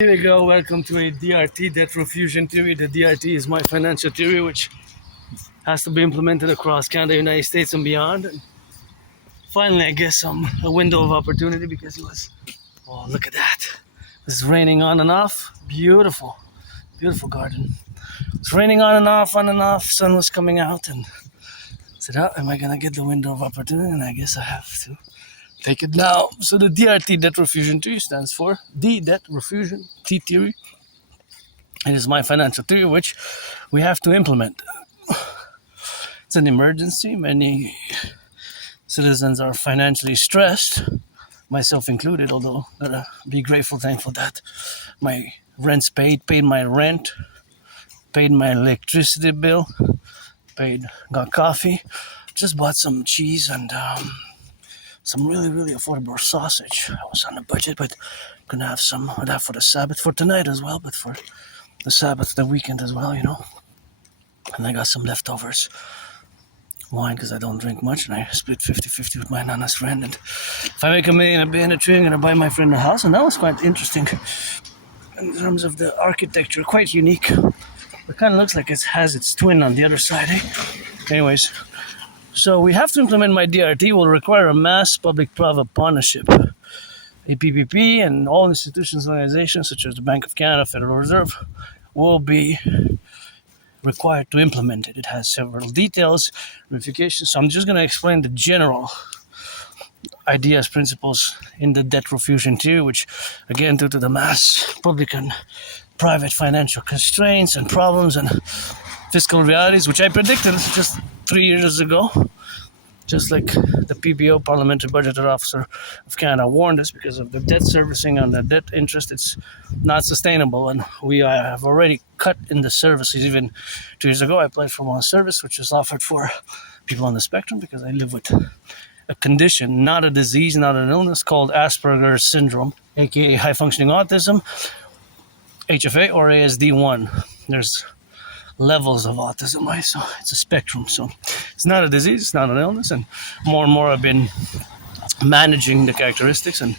Here we go. Welcome to a DRT, debt refusion theory. The DRT is my financial theory, which has to be implemented across Canada, United States, and beyond. And finally, I guess a window of opportunity because it was. Oh, look at that! It's raining on and off. Beautiful, beautiful garden. It's raining on and off. Sun was coming out, and I said, "Oh, am I gonna get the window of opportunity?" And I guess I have to take it now. So the DRT, debt refusion theory, stands for D, debt refusion, T theory. It is my financial theory, which we have to implement. It's an emergency. Many citizens are financially stressed, myself included, although gotta be grateful, thankful that my rent's paid my rent, paid my electricity bill, got coffee, just bought some cheese and some really affordable sausage. I was on a budget, but gonna have some of that for the Sabbath, for tonight as well, but for the Sabbath, the weekend as well, And I got some leftovers wine because I don't drink much, and I split 50-50 with my nana's friend. And if I make $1 million a tree, I'm gonna buy my friend a house, and that was quite interesting in terms of the architecture, quite unique. It kind of looks like it has its twin on the other side. Anyways. So we have to implement my DRT. Will require a mass public-private partnership. A PPP and all institutions and organizations such as the Bank of Canada, Federal Reserve will be required to implement it. It has several details, ramifications. So I'm just going to explain the general ideas, principles in the debt refusion theory, which again, due to the mass public and private financial constraints and problems and fiscal realities, which I predicted just 3 years ago, just like the PBO, Parliamentary Budget Officer of Canada, warned us because of the debt servicing and the debt interest. It's not sustainable, and we have already cut in the services. Even 2 years ago, I applied for one service, which is offered for people on the spectrum because I live with a condition, not a disease, not an illness, called Asperger's syndrome, aka high-functioning autism, HFA, or ASD1. There's levels of autism, right? So it's a spectrum. So it's not a disease, it's not an illness, and more I've been managing the characteristics, and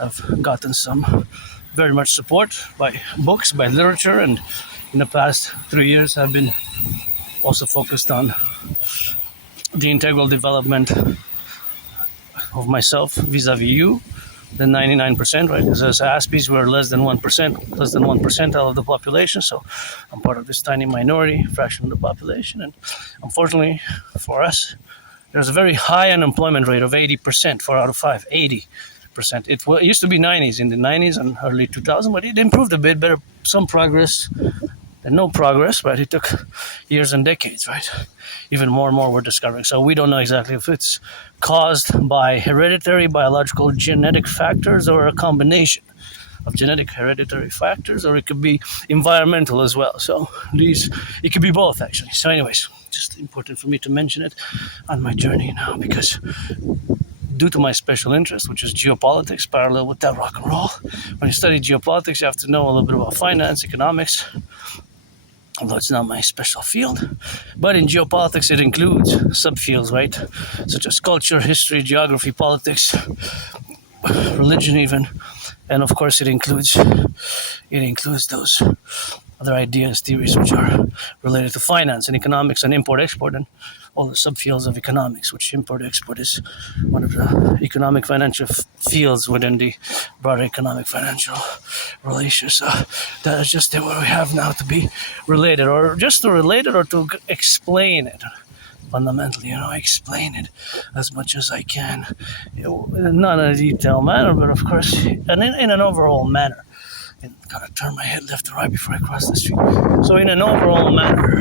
I've gotten some very much support by books, by literature, and in the past 3 years I've been also focused on the integral development of myself vis-a-vis you, the 99%, right? Because as Aspiesque, we're less than 1% of the population. So I'm part of this tiny minority fraction of the population. And unfortunately for us, there's a very high unemployment rate of 80%, 4 out of 5, 80%. It used to be 90s in the 90s and early 2000s, but it improved a bit, better, some progress and no progress, but it took years and decades, right? Even more and more we're discovering. So we don't know exactly if it's caused by hereditary, biological, genetic factors, or a combination of genetic, hereditary factors, or it could be environmental as well. So it could be both, actually. So anyways, just important for me to mention it on my journey now, because due to my special interest, which is geopolitics, parallel with that rock and roll, when you study geopolitics, you have to know a little bit about finance, economics, although it's not my special field. But in geopolitics, it includes subfields, right? Such as culture, history, geography, politics, religion even. And of course, it includes those other ideas, theories, which are related to finance and economics and import-export and all the subfields of economics, which import-export is one of the economic financial fields within the broader economic financial relations. So that's just what we have now to be related, or just to relate it or to explain it. Fundamentally, explain it as much as I can. Not in a detailed manner, but of course, and in an overall manner. And kind of turn my head left to right before I cross the street. So in an overall manner,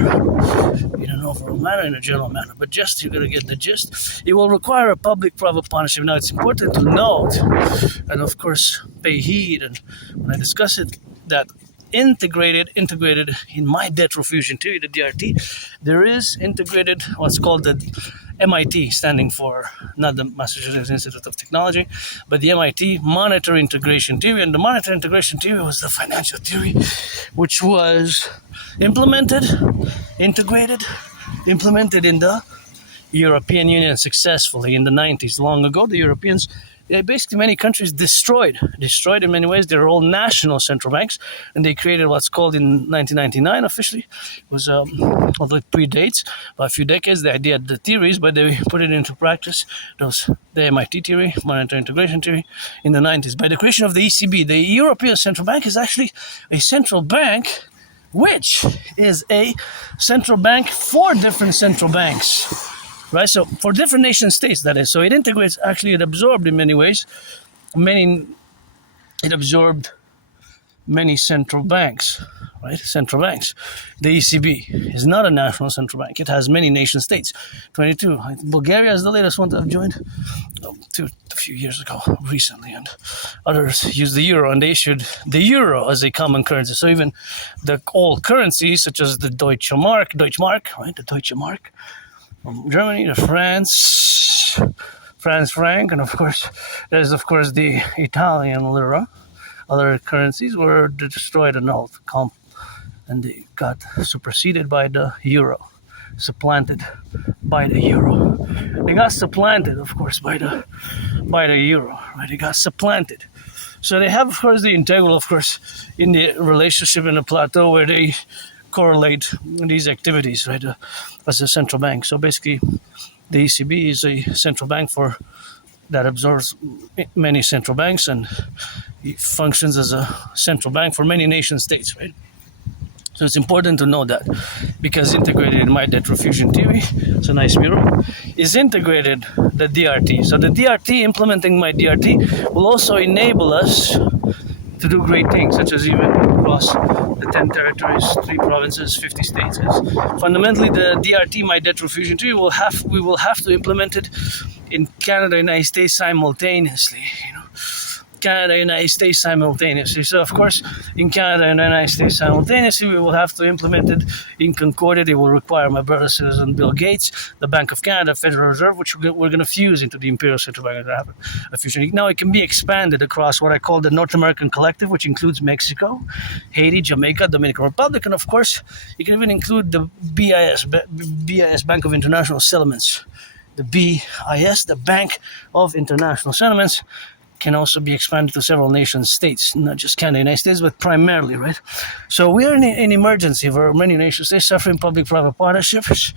in a general manner, but just you're going to get the gist. It will require a public-private partnership. Now, it's important to note, and of course, pay heed, and when I discuss it, that integrated in my debt refusion theory, the DRT, there is integrated what's called the MIT, standing for not the Massachusetts Institute of Technology, but the MIT Monetary Integration Theory. And the Monetary Integration Theory was the financial theory which was implemented in the European Union successfully in the 90s. Long ago, the Europeans basically many countries destroyed in many ways. They're all national central banks, and they created what's called in 1999 officially. It was although it predates by a few decades the idea, the theories, but they put it into practice. The MIT theory, monetary integration theory, in the 90s by the creation of the ECB. The European Central Bank is actually a central bank, which is a central bank for different central banks. Right, so for different nation states, that is. So it integrates, actually it absorbed in many ways, it absorbed many central banks, right? Central banks. The ECB is not a national central bank. It has many nation states, 22. Bulgaria is the latest one to have joined a few years ago, recently, and others use the euro, and they issued the euro as a common currency. So even the old currencies, such as the Deutsche Mark, right? The Deutsche Mark, from Germany to France franc, and of course there's the Italian lira. Other currencies were destroyed, annulled, and they got superseded by the euro, supplanted by the euro. They got supplanted, of course, by the euro, right? They got supplanted. So they have, of course, the integral, of course, in the relationship in the plateau where they correlate these activities, right, as a central bank. So basically, the ECB is a central bank that absorbs many central banks, and it functions as a central bank for many nation states, right? So it's important to know that, because integrated in my debt refusion theory, it's a nice mural, is integrated the DRT. So the DRT, implementing my DRT, will also enable us to do great things, such as even across the 10 territories, 3 provinces, 50 states. Fundamentally, the DRT, my debt refusion theory, we will have to implement it in Canada and United States simultaneously. Canada and United States simultaneously. So of course, in Canada and United States simultaneously, we will have to implement it in Concordia. It will require my brother citizen Bill Gates, the Bank of Canada, Federal Reserve, which we're going to fuse into the Imperial Central Bank of a fusion. Now it can be expanded across what I call the North American Collectif, which includes Mexico, Haiti, Jamaica, Dominican Republic, and of course, you can even include the BIS, Bank of International Settlements. The BIS, the Bank of International Settlements, can also be expanded to several nation states, not just Canada, United States, but primarily, right? So we are in an emergency where many nation states suffering public-private partnerships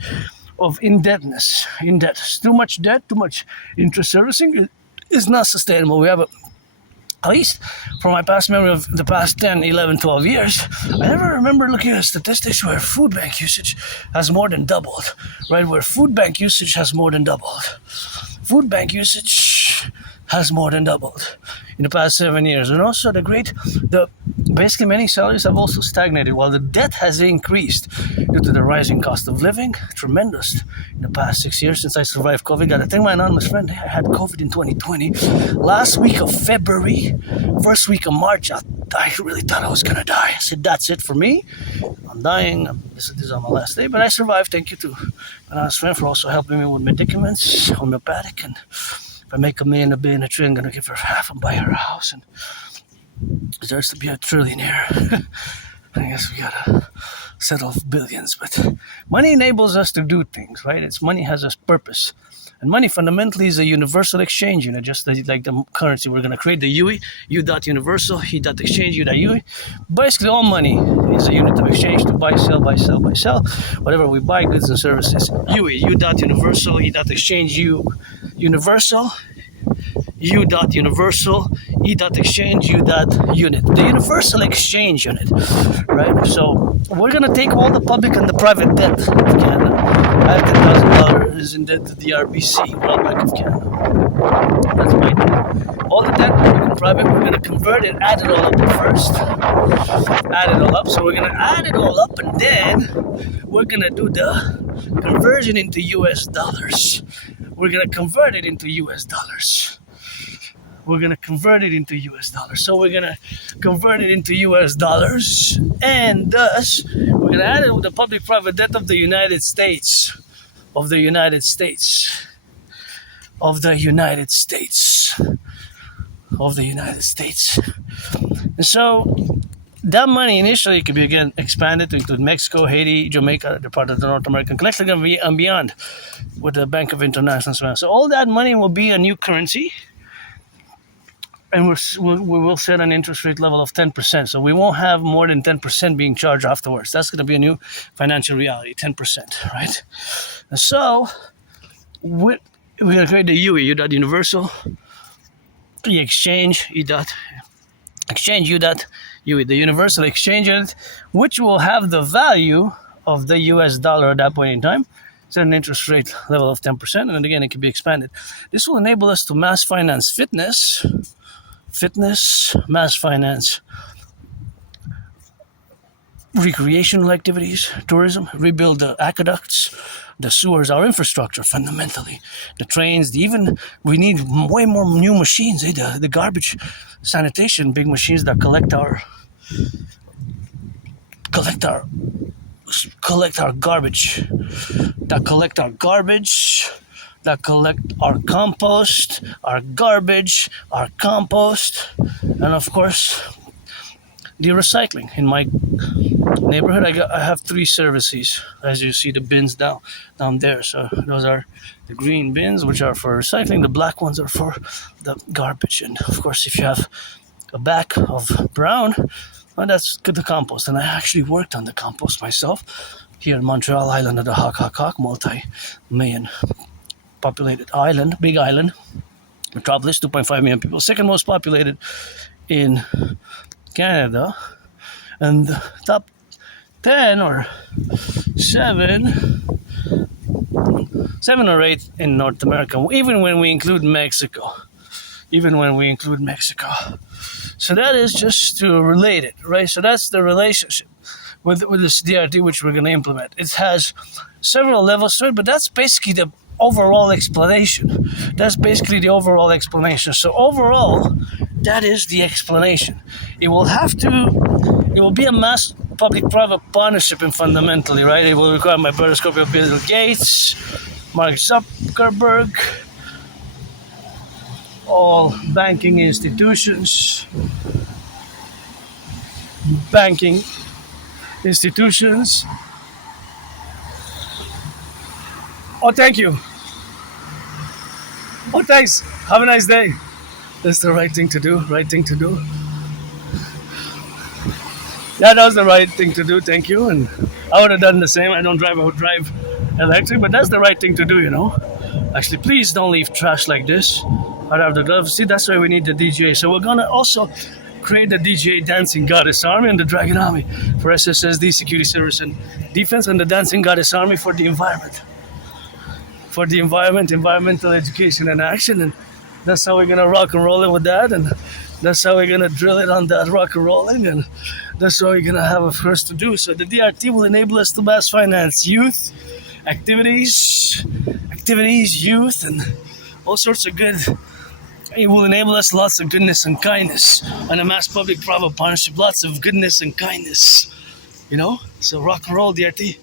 of indebtedness. Too much debt, too much interest servicing is not sustainable. We have at least from my past memory of the past 10, 11, 12 years, I never remember looking at statistics where food bank usage has more than doubled, right? Where food bank usage has more than doubled. Food bank usage has more than doubled in the past 7 years. And also basically many salaries have also stagnated while the debt has increased due to the rising cost of living, tremendous in the past 6 years since I survived COVID. Got to thank my anonymous friend. I had COVID in 2020. Last week of February, first week of March, I really thought I was going to die. I said, that's it for me. I'm dying. This is on my last day, but I survived. Thank you to my anonymous friend for also helping me with medicaments, homeopathic, and if I make $1 million, $1 billion, $1 trillion, I'm going to give her half and buy her a house and deserves to be a trillionaire. I guess we got to settle billions, but money enables us to do things, right? Money has a purpose. And money fundamentally is a universal exchange unit, just like the currency we're going to create, the UE, U.universal, E.exchange, U.UE. Basically, all money is a unit of exchange to buy, sell, buy, sell, buy, sell. Whatever we buy, goods and services. UE, U.universal, E.exchange, U.universal, U.universal, E.exchange, U.unit. The universal exchange unit, right? So we're going to take all the public and the private debt of Canada. I have $10,000 in debt to the RBC, World Bank of Canada. That's my debt. All the debt, public and private, we're going to convert it, add it all up first. Add it all up. So we're going to add it all up, and then we're going to do the conversion into US dollars. We're going to convert it into US dollars. We're going to convert it into US dollars. So we're going to convert it into US dollars, and thus we're going to add it with the public-private debt of the United States. Of the United States. Of the United States. Of the United States. And so that money initially could be again expanded to include Mexico, Haiti, Jamaica, they're part of the North American Collective, and beyond with the Bank of International Settlements. So all that money will be a new currency. and we will set an interest rate level of 10%. So we won't have more than 10% being charged afterwards. That's going to be a new financial reality, 10%, right? And so we're going to create the UE, U universal, the exchange, exchange UE, the universal exchange rate, which will have the value of the US dollar at that point in time. Set an interest rate level of 10%, and then again, it can be expanded. This will enable us to mass finance fitness, mass finance recreational activities, tourism, rebuild the aqueducts, the sewers, our infrastructure fundamentally, the trains, even we need way more new machines, the garbage sanitation, big machines that collect our garbage, that collect our compost, our garbage, our compost, and of course the recycling. In my neighborhood, I have 3 services, as you see the bins down there. So those are the green bins, which are for recycling. The black ones are for the garbage, and of course, if you have a bag of brown, well, that's the compost. And I actually worked on the compost myself here in Montreal Island of the Hawk, multi-million populated island, big island, metropolis, 2.5 million people, second most populated in Canada, and the top 10 or 7 or 8 in North America, even when we include Mexico. So that is just to relate it, right? So that's the relationship with this DRT, which we're going to implement. It has several levels to it, but that's basically the overall explanation. So overall, that is the explanation. It will be a mass public-private partnership, and fundamentally, right? It will require my brother's copy of Bill Gates, Mark Zuckerberg, all banking institutions. Oh, thank you. Oh, thanks. Have a nice day. That's the right thing to do. Yeah, that was the right thing to do. Thank you. And I would have done the same. I would drive electric, but that's the right thing to do, Actually, please don't leave trash like this out of the gloves. See, that's why we need the DJ. So we're going to also create the DJ Dancing Goddess Army and the Dragon Army for SSSD, Security Service and Defense, and the Dancing Goddess Army for the environment. Environmental education and action. And that's how we're going to rock and roll it with that. And that's how we're going to drill it on that rock and rolling. And that's what we're going to have a first to do. So the DRT will enable us to mass finance youth, activities, youth, and all sorts of good. It will enable us lots of goodness and kindness. And a mass public-private partnership, lots of goodness and kindness. So rock and roll, DRT.